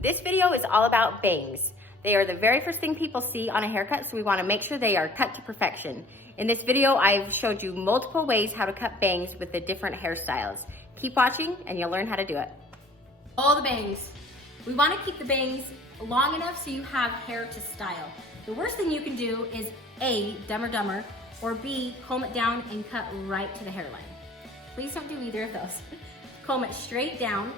This video is all about bangs. They are the very first thing people see on a haircut, so we want to make sure they are cut to perfection. In this video, I've showed you multiple ways how to cut bangs with the different hairstyles. Keep watching and you'll learn how to do it. All the bangs. We want to keep the bangs long enough so you have hair to style. The worst thing you can do is A, Dumb or Dumber, or B, comb it down and cut right to the hairline. Please don't do either of those. Comb it straight down.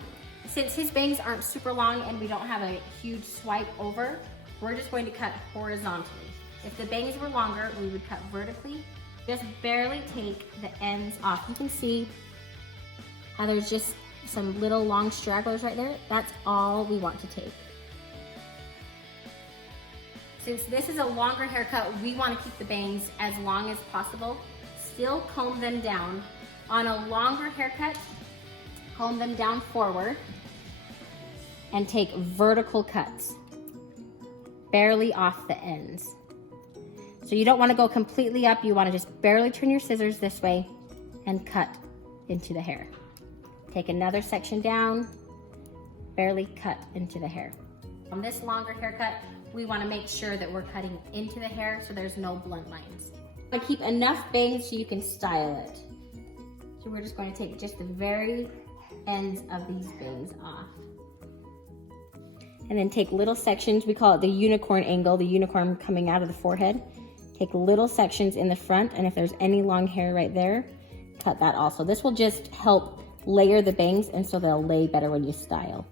Since his bangs aren't super long and we don't have a huge swipe over, we're just going to cut horizontally. If the bangs were longer, we would cut vertically. Just barely take the ends off. You can see how there's just some little long stragglers right there. That's all we want to take. Since this is a longer haircut, we want to keep the bangs as long as possible. Still comb them down. On a longer haircut, comb them down forward and take vertical cuts, barely off the ends. So you don't want to go completely up, you want to just barely turn your scissors this way and cut into the hair. Take another section down, barely cut into the hair. On this longer haircut, we want to make sure that we're cutting into the hair so there's no blunt lines. You want to keep enough bangs so you can style it. So we're just going to take just the very ends of these bangs off. And then take little sections, we call it the unicorn angle, the unicorn coming out of the forehead. Take little sections in the front, and if there's any long hair right there, cut that also. This will just help layer the bangs, and so they'll lay better when you style.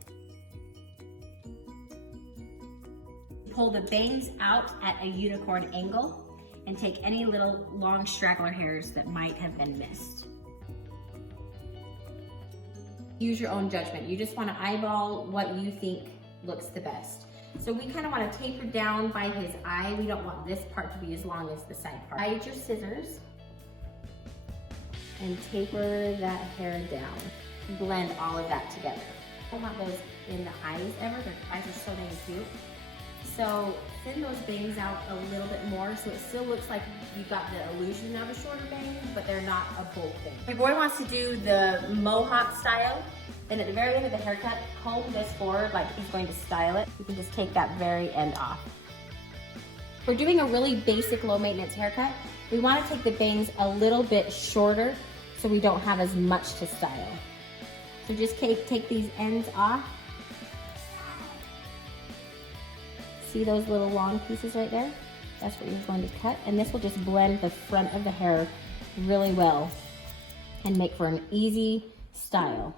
Pull the bangs out at a unicorn angle, and take any little long straggler hairs that might have been missed. Use your own judgment. You just want to eyeball what you think looks the best. So we kind of want to taper down by his eye. We don't want this part to be as long as the side part. Guide your scissors and taper that hair down. Blend all of that together. I don't want those in the eyes ever. Their eyes are so dang cute. So thin those bangs out a little bit more so it still looks like you've got the illusion of a shorter bang, but they're not a full bang. Your boy wants to do the Mohawk style. Then at the very end of the haircut, comb this forward like he's going to style it. You can just take that very end off. If we're doing a really basic low maintenance haircut, we want to take the bangs a little bit shorter so we don't have as much to style. So just take these ends off. See those little long pieces right there? That's what you're going to cut. And this will just blend the front of the hair really well and make for an easy style.